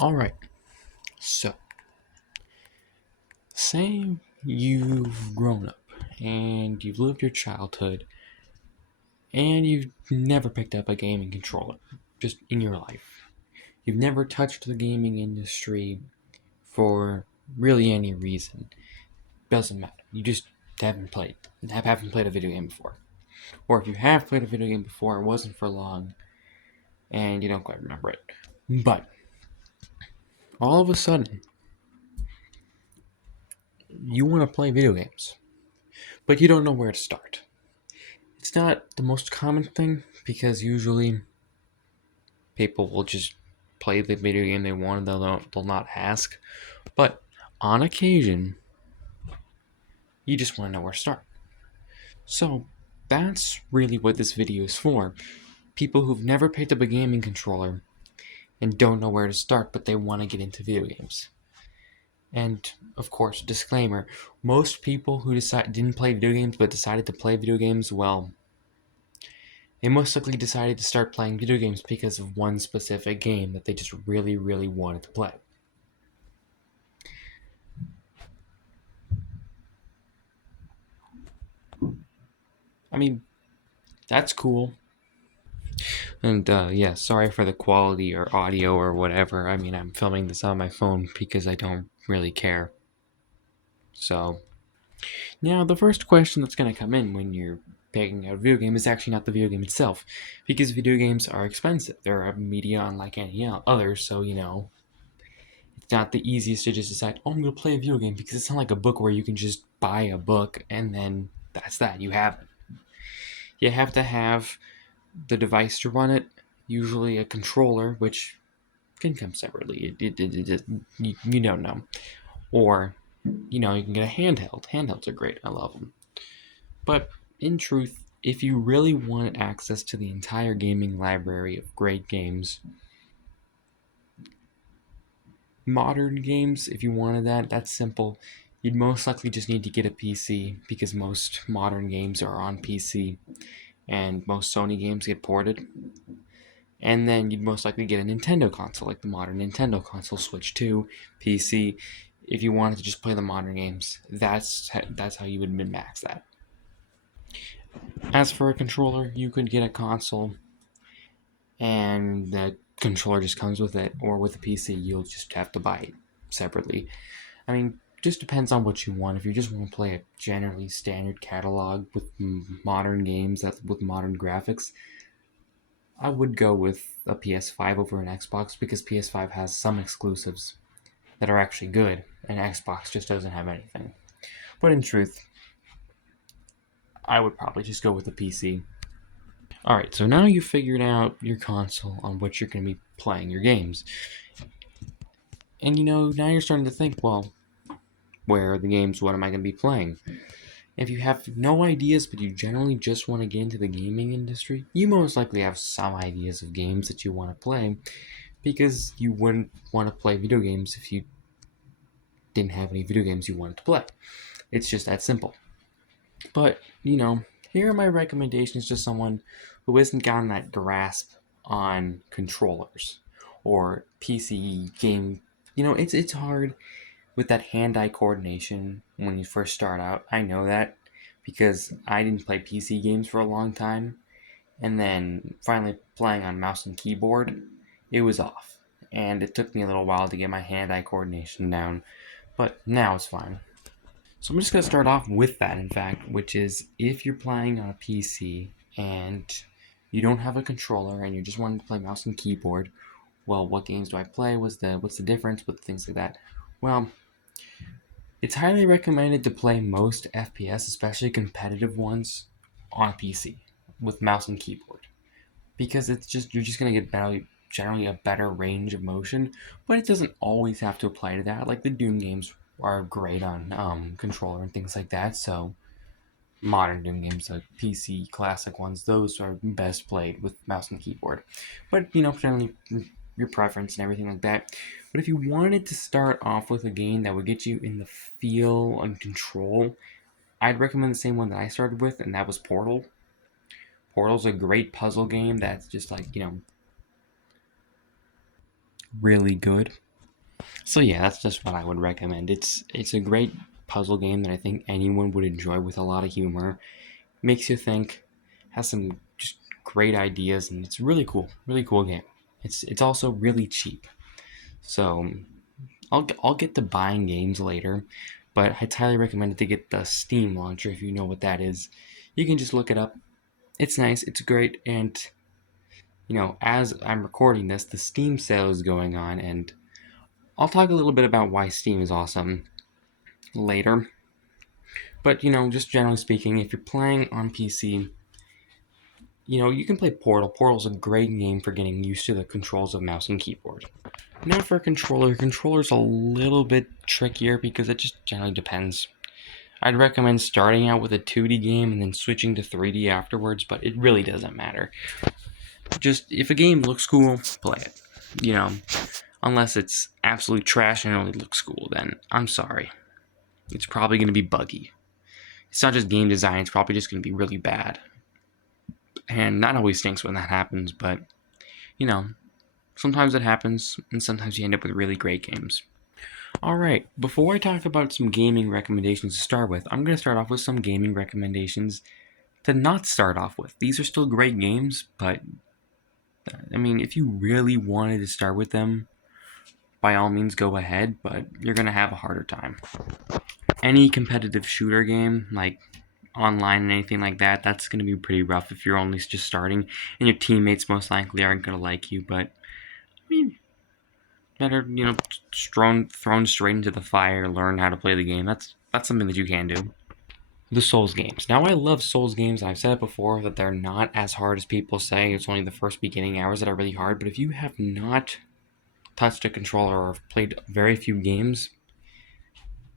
Alright, so say you've grown up and you've lived your childhood and you've never picked up a gaming controller just in your life. You've never touched the gaming industry for really any reason. Doesn't matter. You just haven't played a video game before. Or if you have played a video game before, it wasn't for long and you don't quite remember it. But all of a sudden, you want to play video games, but you don't know where to start. It's not the most common thing because usually people will just play the video game they want and they'll not ask. But on occasion, you just want to know where to start. So that's really what this video is for. People who've never picked up a gaming controller and don't know where to start, but they want to get into video games. And of course, disclaimer: most people who didn't play video games but decided to play video games, well, they most likely decided to start playing video games because of one specific game that they just really, really wanted to play. I mean, that's cool. And yeah, sorry for the quality or audio or whatever. I mean, I'm filming this on my phone because I don't really care. So, now the first question that's going to come in when you're picking out a video game is actually not the video game itself, because video games are expensive. They're a media unlike any other, so it's not the easiest to just decide, oh, I'm going to play a video game, because it's not like a book where you can just buy a book and then that's that. You have it. You have to have the device to run it, usually a controller, which can come separately. You don't know. Or, you can get a handheld. Handhelds are great. I love them. But in truth, if you really want access to the entire gaming library of great games, modern games, if you wanted that, that's simple. You'd most likely just need to get a PC because most modern games are on PC and most Sony games get ported. And then you'd most likely get a Nintendo console, like the modern Nintendo console, Switch 2, PC. If you wanted to just play the modern games, that's how you would min-max that. As for a controller, you could get a console and the controller just comes with it, or with a PC, you'll just have to buy it separately. I mean, just depends on what you want. If you just want to play a generally standard catalog with modern games with modern graphics, I would go with a PS5 over an Xbox because PS5 has some exclusives that are actually good, and Xbox just doesn't have anything. But in truth, I would probably just go with the PC. Alright, so now you've figured out your console on which you're going to be playing your games. And now you're starting to think, well, where are the games? What am I going to be playing? If you have no ideas, but you generally just want to get into the gaming industry, you most likely have some ideas of games that you want to play, because you wouldn't want to play video games if you didn't have any video games you wanted to play. It's just that simple. But, here are my recommendations to someone who hasn't gotten that grasp on controllers or PC game. It's hard with that hand-eye coordination when you first start out. I know that because I didn't play PC games for a long time, and then finally playing on mouse and keyboard, it was off. And it took me a little while to get my hand-eye coordination down, but now it's fine. So I'm just going to start off with that, in fact, which is if you're playing on a PC and you don't have a controller and you're just wanting to play mouse and keyboard, well, what games do I play? What's the difference with things like that? Well, it's highly recommended to play most FPS, especially competitive ones, on PC with mouse and keyboard, because you're just going to get generally a better range of motion, but it doesn't always have to apply to that. Like the Doom games are great on controller and things like that. So modern Doom games, like PC classic ones, those are best played with mouse and keyboard. But generally your preference and everything like that. But if you wanted to start off with a game that would get you in the feel and control, I'd recommend the same one that I started with, and that was Portal. Portal's a great puzzle game that's just like, really good. So yeah, that's just what I would recommend. It's a great puzzle game that I think anyone would enjoy with a lot of humor. Makes you think, has some just great ideas, and it's really cool game. It's also really cheap. So I'll get to buying games later, but I'd highly recommend it to get the Steam launcher if you know what that is. You can just look it up. It's nice, it's great, and as I'm recording this, the Steam sale is going on, and I'll talk a little bit about why Steam is awesome later. But just generally speaking, if you're playing on PC, you can play Portal. Portal's a great game for getting used to the controls of mouse and keyboard. Not for a controller. Controller's a little bit trickier because it just generally depends. I'd recommend starting out with a 2D game and then switching to 3D afterwards, but it really doesn't matter. Just if a game looks cool, play it. Unless it's absolute trash and it only looks cool, then I'm sorry. It's probably going to be buggy. It's not just game design, it's probably just going to be really bad. And that always stinks when that happens, but, sometimes it happens, and sometimes you end up with really great games. Alright, before I talk about some gaming recommendations to start with, I'm going to start off with some gaming recommendations to not start off with. These are still great games, but, if you really wanted to start with them, by all means go ahead, but you're going to have a harder time. Any competitive shooter game, like online and anything like that, that's going to be pretty rough if you're only just starting, and your teammates most likely aren't going to like you, but, better, thrown straight into the fire, learn how to play the game. That's something that you can do. The Souls games. Now, I love Souls games. I've said it before that they're not as hard as people say. It's only the first beginning hours that are really hard, but if you have not touched a controller or played very few games,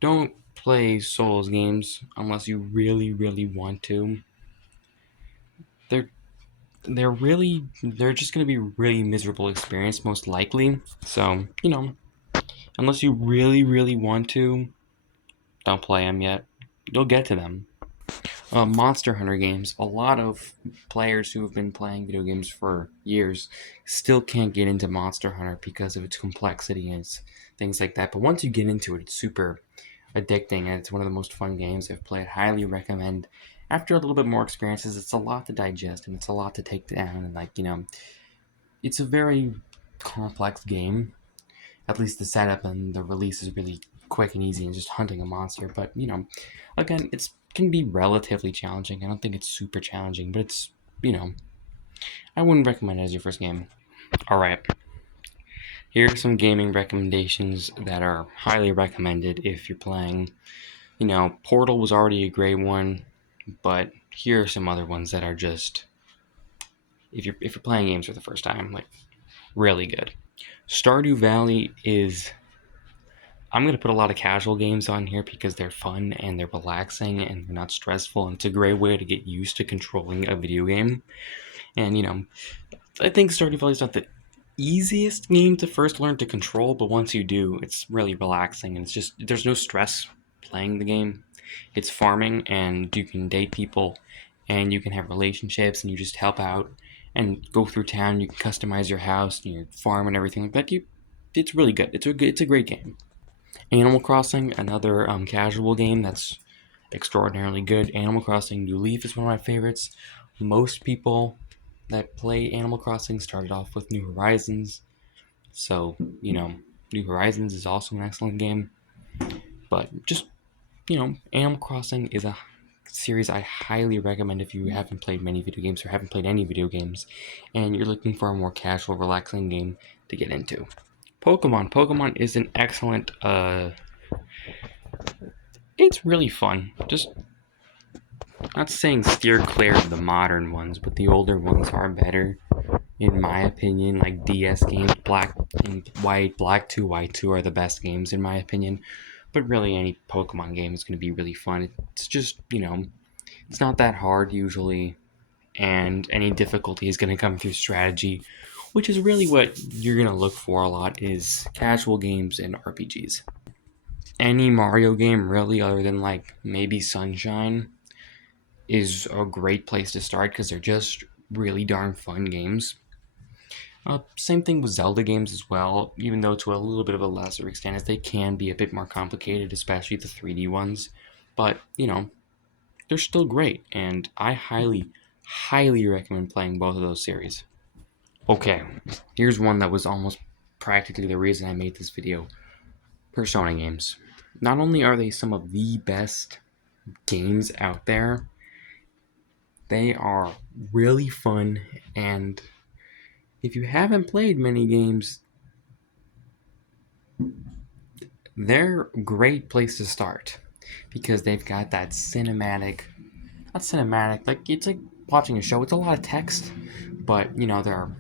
don't play Souls games unless you really, really want to. They're just going to be a really miserable experience, most likely. So, unless you really, really want to, don't play them yet. You'll get to them. Monster Hunter games. A lot of players who have been playing video games for years still can't get into Monster Hunter because of its complexity and things like that. But once you get into it, it's super addicting, and it's one of the most fun games I've played. Highly recommend. After a little bit more experiences, it's a lot to digest and it's a lot to take down, and it's a very complex game. At least the setup and the release is really quick and easy and just hunting a monster. But again, it can be relatively challenging. I don't think it's super challenging, but it's I wouldn't recommend it as your first game. All right. Here are some gaming recommendations that are highly recommended if you're playing. Portal was already a great one, but here are some other ones that are just, if you're playing games for the first time, like really good. Stardew Valley is, I'm going to put a lot of casual games on here because they're fun and they're relaxing and they're not stressful, and it's a great way to get used to controlling a video game. And I think Stardew Valley is not the easiest game to first learn to control, but once you do, it's really relaxing, and it's just, there's no stress playing the game. It's farming, and you can date people, and you can have relationships, and you just help out and go through town. You can customize your house and your farm and everything like that. It's really good. It's a great game. Animal Crossing, another casual game that's extraordinarily good. Animal Crossing New Leaf is one of my favorites. Most people that play Animal Crossing started off with New Horizons, so New Horizons is also an excellent game. But just Animal Crossing is a series I highly recommend if you haven't played many video games or haven't played any video games and you're looking for a more casual, relaxing game to get into. Pokemon is an excellent, it's really fun. Just not saying steer clear of the modern ones, but the older ones are better, in my opinion. Like DS games, Black and White, Black 2, White 2 are the best games, in my opinion. But really, any Pokemon game is going to be really fun. It's just, it's not that hard usually, and any difficulty is going to come through strategy, which is really what you're going to look for a lot, is casual games and RPGs. Any Mario game, really, other than like maybe Sunshine, is a great place to start because they're just really darn fun games. Same thing with Zelda games as well, even though to a little bit of a lesser extent, as they can be a bit more complicated, especially the 3D ones. But, they're still great, and I highly, highly recommend playing both of those series. Okay, here's one that was almost practically the reason I made this video. Persona games. Not only are they some of the best games out there, they are really fun, and if you haven't played many games, they're a great place to start because they've got that cinematic, not cinematic, like it's like watching a show. It's a lot of text, but they're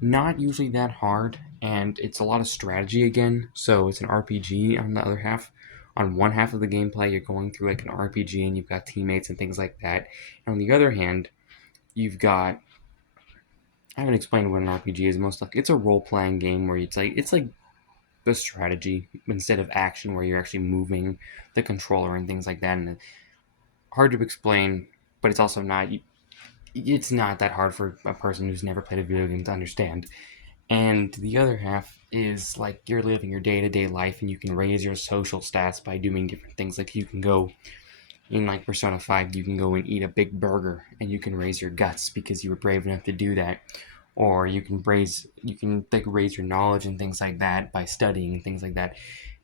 not usually that hard, and it's a lot of strategy again. So it's an RPG on the other half. On one half of the gameplay, you're going through like an RPG and you've got teammates and things like that. And on the other hand, you've got, I haven't explained what an RPG is. Most likely, it's a role playing game where it's like the strategy instead of action, where you're actually moving the controller and things like that. And hard to explain, but it's also not. It's not that hard for a person who's never played a video game to understand. And the other half is like you're living your day to day life, and you can raise your social stats by doing different things. Like you can go in like Persona 5, you can go and eat a big burger, and you can raise your guts because you were brave enough to do that. Or you can raise your knowledge and things like that by studying and things like that.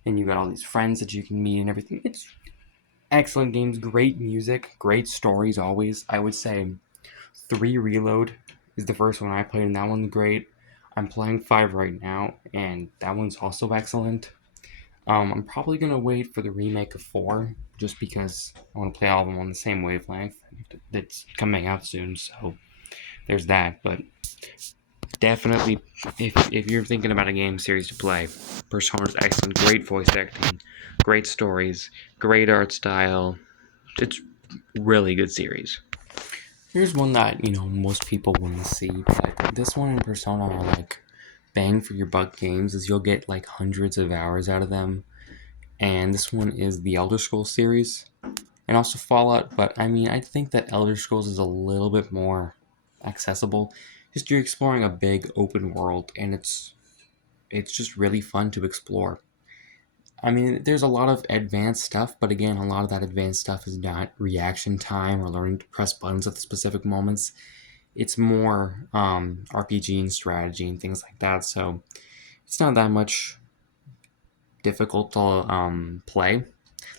And you got all these friends that you can meet and everything. It's excellent games, great music, great stories always. I would say 3 Reload is the first one I played, and that one's great. I'm playing 5 right now, and that one's also excellent. I'm probably gonna wait for the remake of 4, just because I want to play all of them on the same wavelength. That's coming out soon, so there's that. But definitely, if you're thinking about a game series to play, Persona's excellent. Great voice acting, great stories, great art style. It's really good series. Here's one that most people wouldn't see, but this one and Persona are like bang for your buck games, as you'll get like hundreds of hours out of them. And this one is the Elder Scrolls series, and also Fallout. But I mean, I think that Elder Scrolls is a little bit more accessible. Just you're exploring a big open world, and it's just really fun to explore. I mean, there's a lot of advanced stuff, but again, a lot of that advanced stuff is not reaction time or learning to press buttons at specific moments. It's more RPG and strategy and things like that. So it's not that much difficult to play.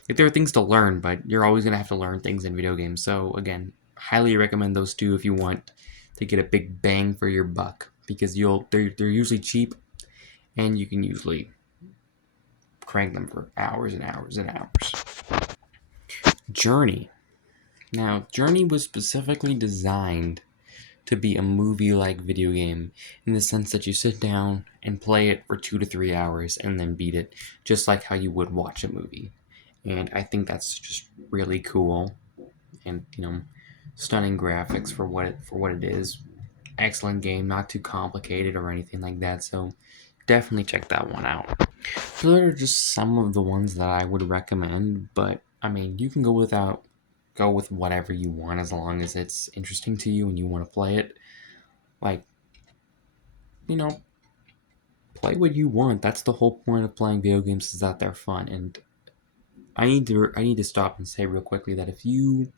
Like, there are things to learn, but you're always gonna have to learn things in video games. So again, highly recommend those two if you want to get a big bang for your buck, because they're usually cheap, and you can usually crank them for hours and hours and hours. Journey. Now, Journey was specifically designed to be a movie-like video game, in the sense that you sit down and play it for 2 to 3 hours and then beat it, just like how you would watch a movie. And I think that's just really cool, and stunning graphics for what it is. Excellent game, not too complicated or anything like that. So definitely check that one out. So those are just some of the ones that I would recommend, but I mean, you can go with whatever you want, as long as it's interesting to you and you want to play it. Like, you know, play what you want. That's the whole point of playing video games, is that they're fun. And I need to stop and say real quickly that if you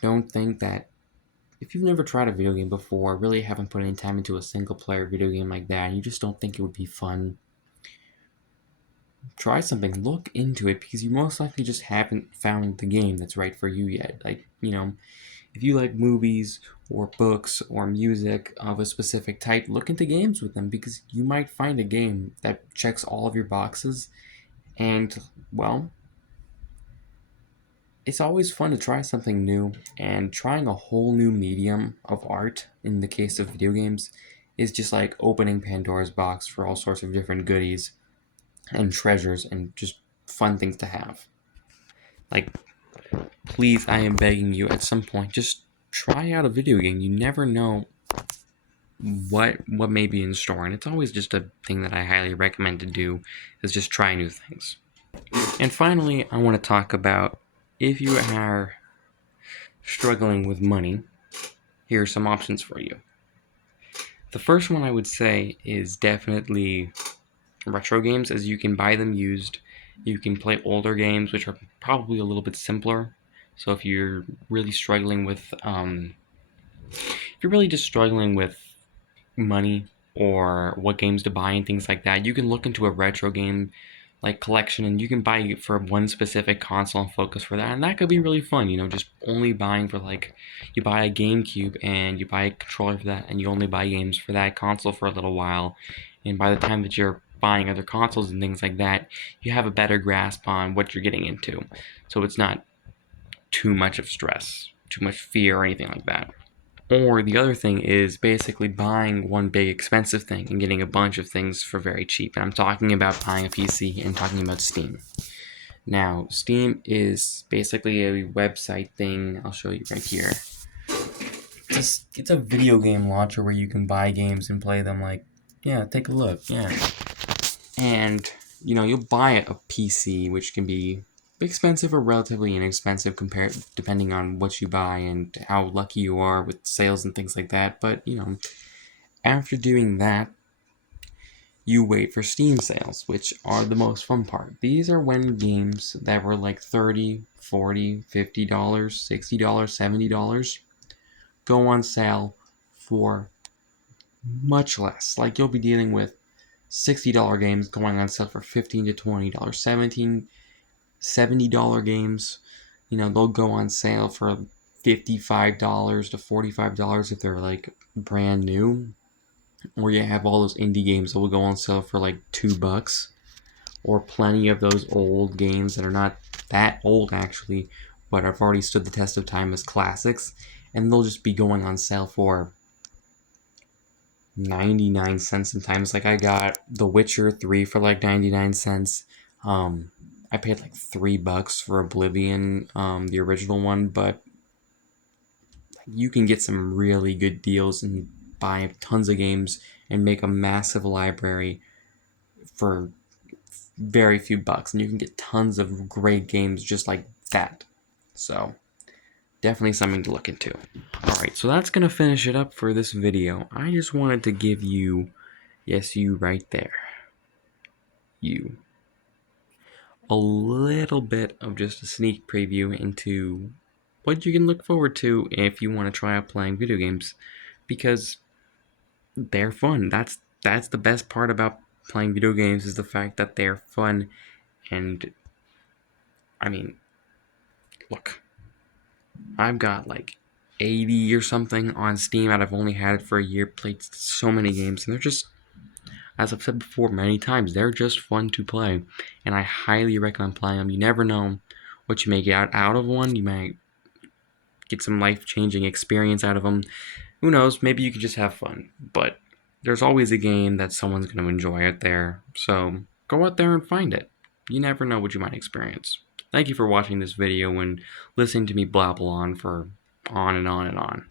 don't think that, if you've never tried a video game before, really haven't put any time into a single player video game like that, and you just don't think it would be fun, try something, look into it, because you most likely just haven't found the game that's right for you yet. Like, if you like movies or books or music of a specific type, look into games with them, because you might find a game that checks all of your boxes. And, well, it's always fun to try something new, and trying a whole new medium of art, in the case of video games, is just like opening Pandora's box for all sorts of different goodies and treasures and just fun things to have. Like, please, I am begging you, at some point, just try out a video game. You never know what may be in store, and it's always just a thing that I highly recommend to do, is just try new things. And finally, I want to talk about, if you are struggling with money, here are some options for you. The first one I would say is definitely retro games, as you can buy them used. You can play older games, which are probably a little bit simpler. So if you're really struggling with, if you're really just struggling with money or what games to buy and things like that, you can look into a retro game like collection, and you can buy it for one specific console and focus for that, and that could be really fun. Just only buying for, like, you buy a GameCube and you buy a controller for that, and you only buy games for that console for a little while, and by the time that you're buying other consoles and things like that, you have a better grasp on what you're getting into, so it's not too much of stress, too much fear, or anything like that. Or the other thing is basically buying one big expensive thing and getting a bunch of things for very cheap. And I'm talking about buying a PC and talking about Steam. Now, Steam is basically a website thing. I'll show you right here. It's a video game launcher where you can buy games and play them. Like, yeah, take a look. Yeah. And, you'll buy a PC, which can be expensive or relatively inexpensive compared depending on what you buy and how lucky you are with sales and things like that. But, after doing that, you wait for Steam sales, which are the most fun part. These are when games that were like $30, $40, $50, $60, $70 go on sale for much less. Like, you'll be dealing with $60 games going on sale for $15 to $20, $70 games, they'll go on sale for $55 to $45 if they're like brand new. Or you have all those indie games that will go on sale for like $2, or plenty of those old games that are not that old actually, but have already stood the test of time as classics, and they'll just be going on sale for 99 cents sometimes. Like, I got The Witcher 3 for like 99 cents. I paid like $3 for Oblivion, the original one, but you can get some really good deals and buy tons of games and make a massive library for very few bucks, and you can get tons of great games just like that. So definitely something to look into. Alright, so that's going to finish it up for this video. I just wanted to give you, yes, you right there, you, a little bit of just a sneak preview into what you can look forward to if you want to try out playing video games, because they're fun. That's the best part about playing video games, is the fact that they're fun. And I mean, look, I've got like 80 or something on Steam, and I've only had it for a year, played so many games, and they're just, as I've said before many times, they're just fun to play, and I highly recommend playing them. You never know what you may get out of one. You might get some life-changing experience out of them. Who knows, maybe you could just have fun, but there's always a game that someone's going to enjoy out there, so go out there and find it. You never know what you might experience. Thank you for watching this video and listening to me blabble on for on and on and on.